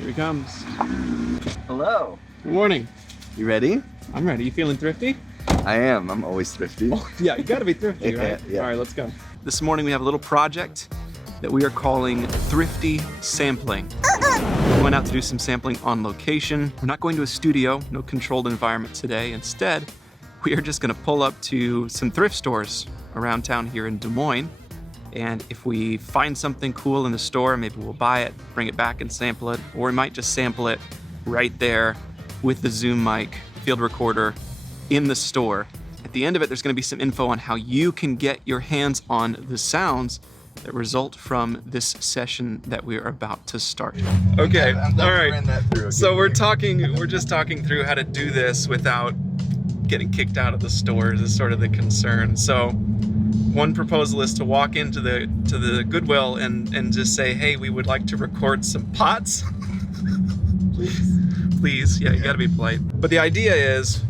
Here he comes. Hello. Good morning. You ready? I'm ready. You feeling thrifty? I am. I'm always thrifty. Oh, yeah, you gotta be thrifty, right? Yeah. All right, let's go. This morning we have a little project that we are calling Thrifty Sampling. We went out to do some sampling on location. We're not going to a studio, no controlled environment today. Instead, we are just gonna pull up to some thrift stores around town here in Des Moines. And if we find something cool in the store, maybe we'll buy it, bring it back and sample it, or we might just sample it right there with the Zoom mic, field recorder in the store. At the end of it, there's gonna be some info on how you can get your hands on the sounds that result from this session that we are about to start. Okay, all right. So we're just talking through how to do this without getting kicked out of the stores is sort of the concern. So one proposal is to walk into the Goodwill and just say, hey, we would like to record some pots. Please, yeah, you gotta be polite. But the idea is,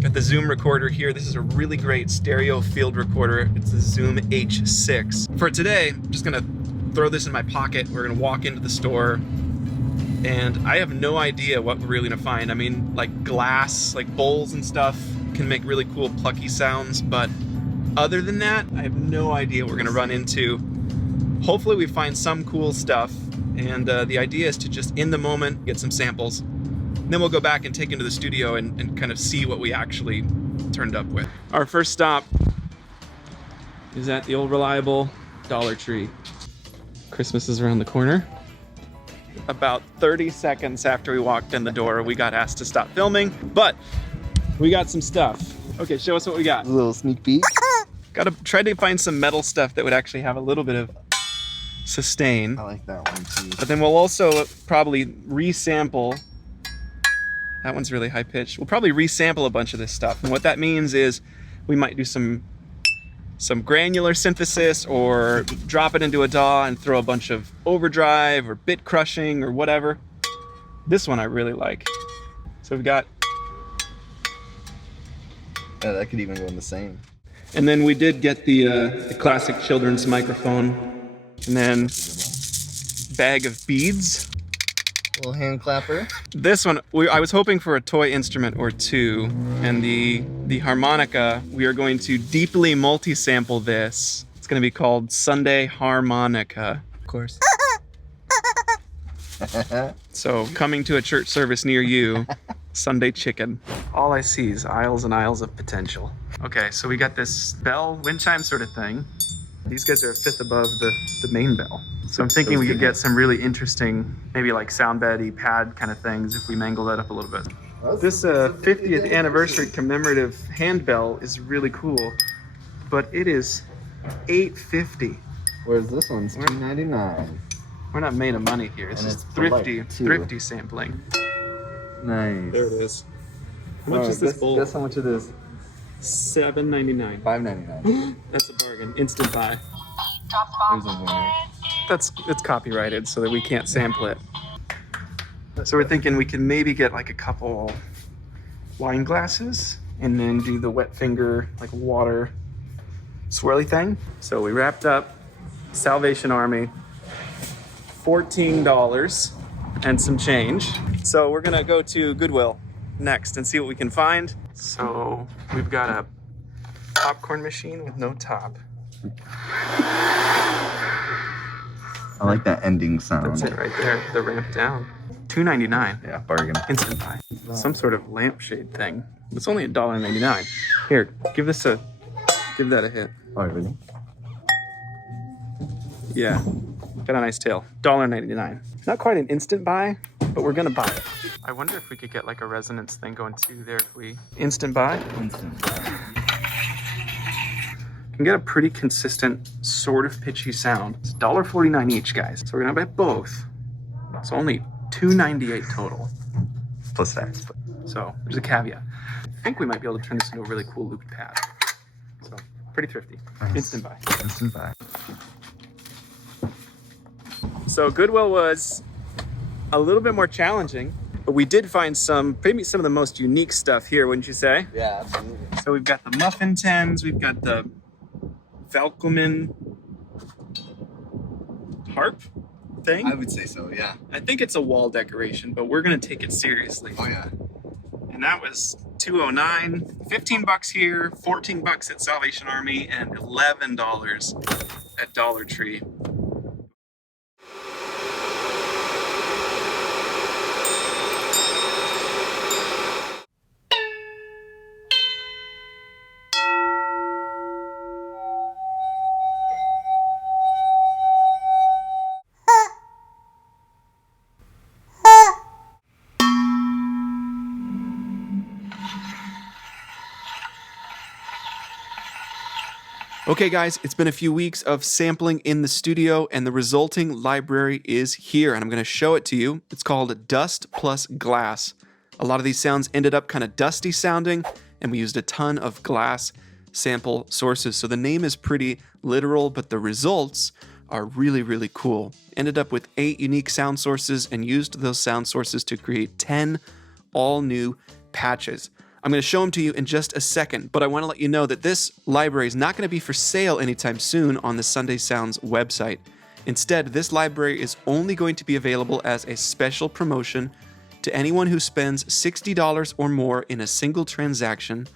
got the Zoom recorder here. This is a really great stereo field recorder. It's the Zoom H6. For today, I'm just gonna throw this in my pocket. We're gonna walk into the store and I have no idea what we're really gonna find. I mean, like glass, like bowls and stuff can make really cool plucky sounds, but other than that, I have no idea what we're gonna run into. Hopefully we find some cool stuff, and the idea is to just in the moment get some samples. Then we'll go back and take into the studio and kind of see what we actually turned up with. Our first stop is at the old reliable Dollar Tree. Christmas is around the corner. About 30 seconds after we walked in the door, we got asked to stop filming, but we got some stuff. Okay, show us what we got. A little sneak peek. Gotta try to find some metal stuff that would actually have a little bit of sustain. I like that one too. But then we'll also probably resample. That one's really high pitched. We'll probably resample a bunch of this stuff. And what that means is we might do some granular synthesis or drop it into a DAW and throw a bunch of overdrive or bit crushing or whatever. This one I really like. So we've got. Yeah, that could even go in the same. And then we did get the classic children's microphone, and then bag of beads. Little hand clapper. This one, I was hoping for a toy instrument or two, and the harmonica, we are going to deeply multi-sample this. It's going to be called Sunday Harmonica. Of course. So coming to a church service near you, Sunday chicken. All I see is aisles and aisles of potential. Okay, so we got this bell, wind chime sort of thing. These guys are a fifth above the main bell. So I'm thinking we could get some really interesting, maybe like sound beddy pad kind of things if we mangle that up a little bit. This 50th anniversary commemorative handbell is really cool, but it is $8.50. Whereas this one's $2.99. We're not made of money here. This is thrifty sampling. Nice. There it is. How much is this bowl? Guess how much it is? $7.99. $5.99. That's a bargain. Instant buy. There's a winner. It's copyrighted so that we can't sample it. So we're thinking we can maybe get like a couple wine glasses and then do the wet finger like water swirly thing. So we wrapped up Salvation Army, $14 and some change. So we're gonna go to Goodwill next and see what we can find. So we've got a popcorn machine with no top. I like that ending sound. That's it right there, the ramp down. $2.99. Yeah, bargain. Instant buy. Some sort of lampshade thing. It's only $1.99. Here, give that a hit. All right, ready? Yeah, got a nice tail. $1.99. Not quite an instant buy, but we're gonna buy it. I wonder if we could get like a resonance thing going too there if we instant buy. Instant buy. Can get a pretty consistent sort of pitchy sound. It's $1.49 each, guys. So we're gonna buy both. It's only $2.98 total. Plus tax. So there's a caveat. I think we might be able to turn this into a really cool looped pad. So pretty thrifty. Nice. Instant buy. Instant buy. So Goodwill was a little bit more challenging, but we did find maybe some of the most unique stuff here, wouldn't you say? Yeah, absolutely. So we've got the muffin tins, we've got the Velkomen harp. thing? I would say so, yeah. I think it's a wall decoration, but we're gonna take it seriously. Oh yeah. And that was $209, 15 bucks here, 14 bucks at Salvation Army, and $11 at Dollar Tree. Okay guys, it's been a few weeks of sampling in the studio and the resulting library is here and I'm going to show it to you. It's called Dust Plus Glass. A lot of these sounds ended up kind of dusty sounding and we used a ton of glass sample sources. So the name is pretty literal, but the results are really, really cool. Ended up with 8 unique sound sources and used those sound sources to create 10 all new patches. I'm going to show them to you in just a second, but I want to let you know that this library is not going to be for sale anytime soon on the Sunday Sounds website. Instead, this library is only going to be available as a special promotion to anyone who spends $60 or more in a single transaction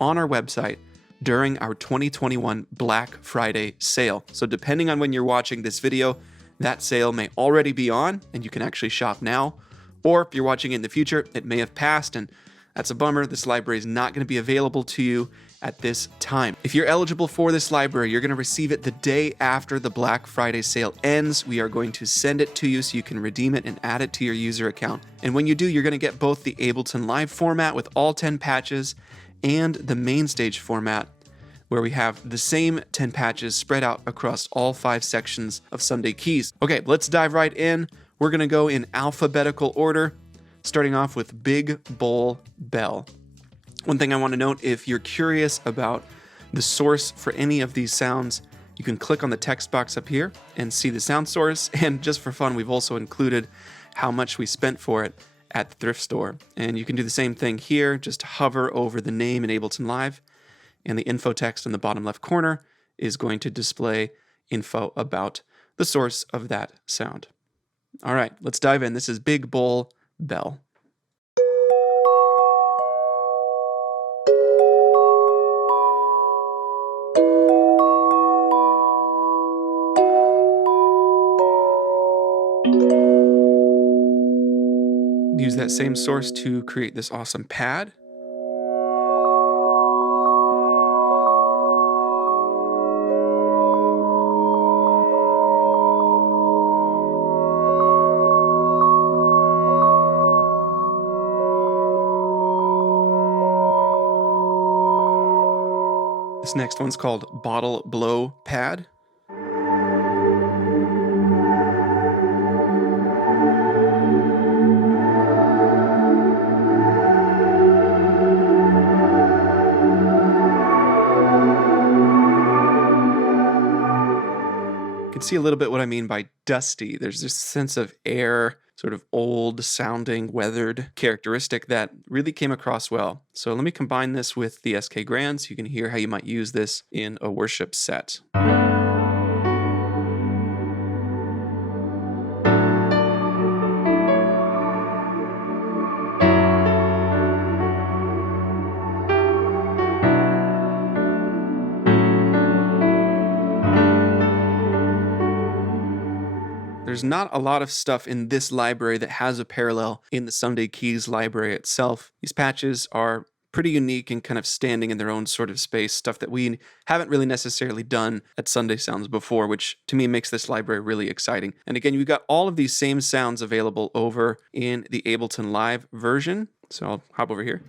on our website during our 2021 Black Friday sale. So depending on when you're watching this video, that sale may already be on and you can actually shop now. Or if you're watching it in the future, it may have passed and that's a bummer. This library is not going to be available to you at this time. If you're eligible for this library, you're going to receive it the day after the Black Friday sale ends. We are going to send it to you so you can redeem it and add it to your user account. And when you do, you're going to get both the Ableton Live format with all 10 patches and the MainStage format, where we have the same 10 patches spread out across all 5 sections of Sunday Keys. Okay, let's dive right in. We're going to go in alphabetical order, starting off with Big Bowl Bell. One thing I want to note, if you're curious about the source for any of these sounds, you can click on the text box up here and see the sound source. And just for fun, we've also included how much we spent for it at the thrift store. And you can do the same thing here, just hover over the name in Ableton Live, and the info text in the bottom left corner is going to display info about the source of that sound. All right, let's dive in. This is Big Bowl Bell. Use that same source to create this awesome pad. This next one's called Bottle Blow Pad. You can see a little bit what I mean by dusty. There's this sense of air, sort of old sounding, weathered characteristic that really came across well. So let me combine this with the SK Grand so you can hear how you might use this in a worship set. There's not a lot of stuff in this library that has a parallel in the Sunday Keys library itself. These patches are pretty unique and kind of standing in their own sort of space, stuff that we haven't really necessarily done at Sunday Sounds before, which to me makes this library really exciting. And again, you've got all of these same sounds available over in the Ableton Live version. So I'll hop over here.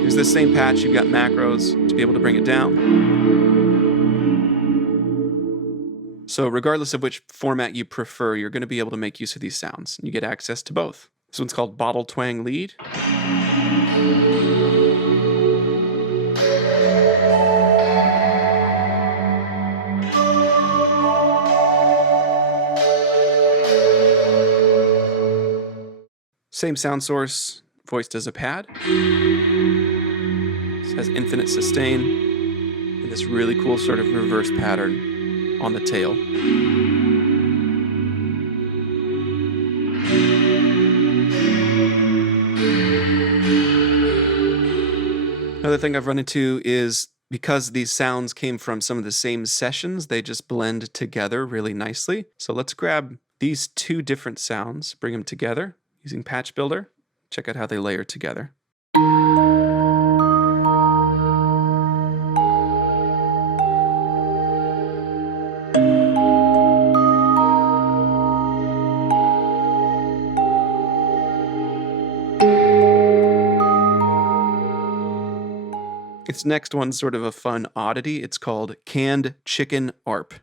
Here's the same patch. You've got macros to be able to bring it down. So regardless of which format you prefer, you're going to be able to make use of these sounds. You get access to both. This one's called Bottle Twang Lead. Same sound source, voiced as a pad. This has infinite sustain. this really cool sort of reverse pattern on the tail. Another thing I've run into is because these sounds came from some of the same sessions, they just blend together really nicely. So let's grab these two different sounds, bring them together using Patch Builder. Check out how they layer together. This next one's sort of a fun oddity. It's called Canned Chicken ARP.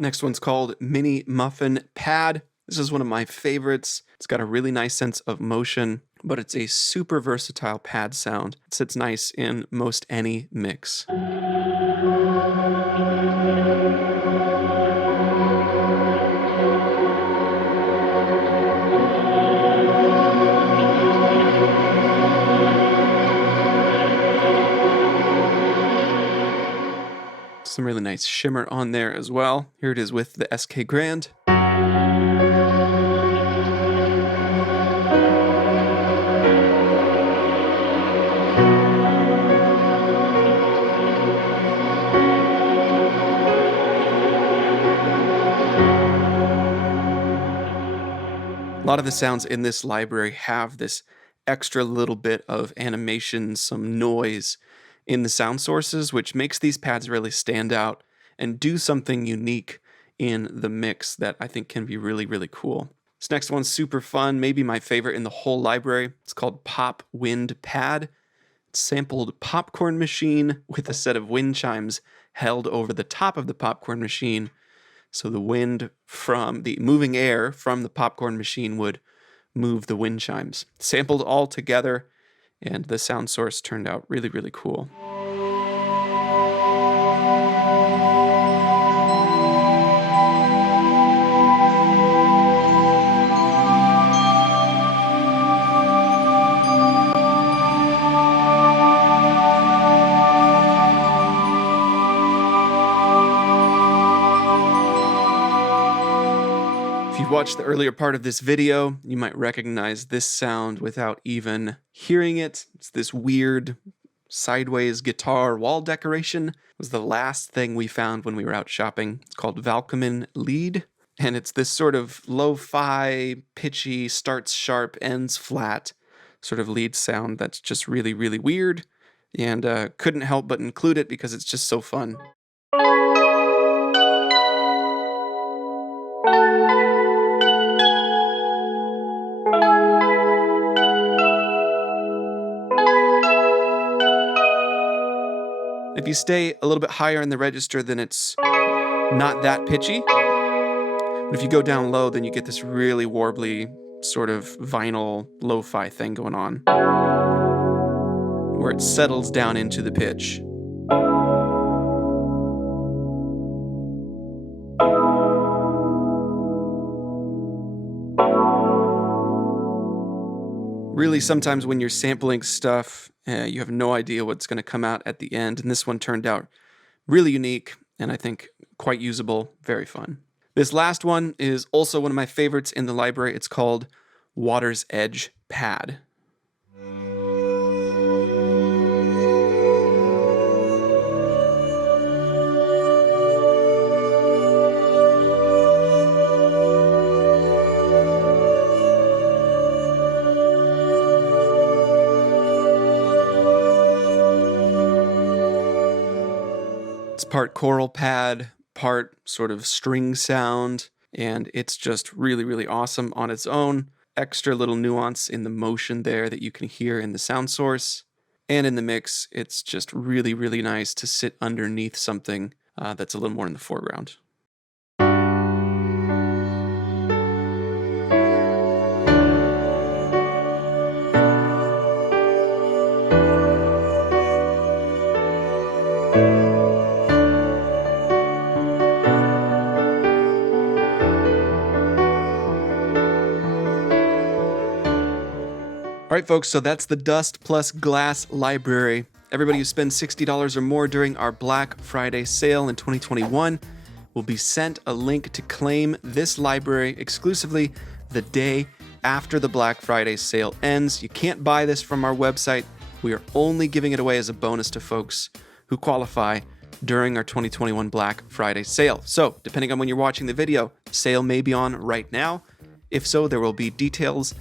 Next one's called Mini Muffin Pad. This is one of my favorites. It's got a really nice sense of motion, but it's a super versatile pad sound. It sits nice in most any mix. Some really nice shimmer on there as well. Here it is with the SK Grand. A lot of the sounds in this library have this extra little bit of animation, some noise in the sound sources, which makes these pads really stand out and do something unique in the mix that I think can be really, really cool. This next one's super fun, maybe my favorite in the whole library. It's called Pop Wind Pad. It's sampled popcorn machine with a set of wind chimes held over the top of the popcorn machine. So the wind from the moving air from the popcorn machine would move the wind chimes. Sampled all together, and the sound source turned out really, really cool. If you watched the earlier part of this video, you might recognize this sound without even hearing it. It's this weird sideways guitar wall decoration. It was the last thing we found when we were out shopping. It's called Valkymin Lead, and it's this sort of lo-fi, pitchy, starts sharp, ends flat sort of lead sound that's just really, really weird, and couldn't help but include it because it's just so fun. If you stay a little bit higher in the register, then it's not that pitchy. But if you go down low, then you get this really warbly sort of vinyl lo-fi thing going on, where it settles down into the pitch. Really, sometimes when you're sampling stuff, you have no idea what's going to come out at the end. And this one turned out really unique and I think quite usable, very fun. This last one is also one of my favorites in the library. It's called Water's Edge Pad. It's part choral pad, part sort of string sound, and it's just really, really awesome on its own. Extra little nuance in the motion there that you can hear in the sound source. And in the mix, it's just really, really nice to sit underneath something that's a little more in the foreground. All right, folks, so that's the Dust Plus Glass Library. Everybody who spends $60 or more during our Black Friday sale in 2021 will be sent a link to claim this library exclusively the day after the Black Friday sale ends. You can't buy this from our website. We are only giving it away as a bonus to folks who qualify during our 2021 Black Friday sale. So, depending on when you're watching the video, sale may be on right now. If so, there will be details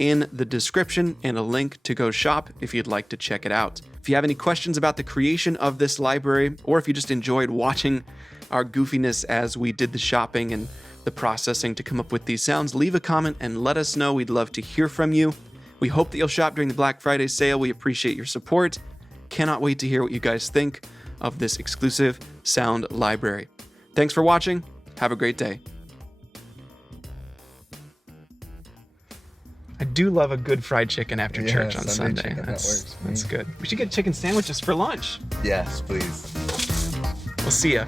in the description and a link to go shop if you'd like to check it out. If you have any questions about the creation of this library, or if you just enjoyed watching our goofiness as we did the shopping and the processing to come up with these sounds, leave a comment and let us know. We'd love to hear from you. We hope that you'll shop during the Black Friday sale. We appreciate your support. Cannot wait to hear what you guys think of this exclusive sound library. Thanks for watching. Have a great day. I do love a good fried chicken after church on Sunday. Chicken, That's good. We should get chicken sandwiches for lunch. Yes, please. We'll see ya.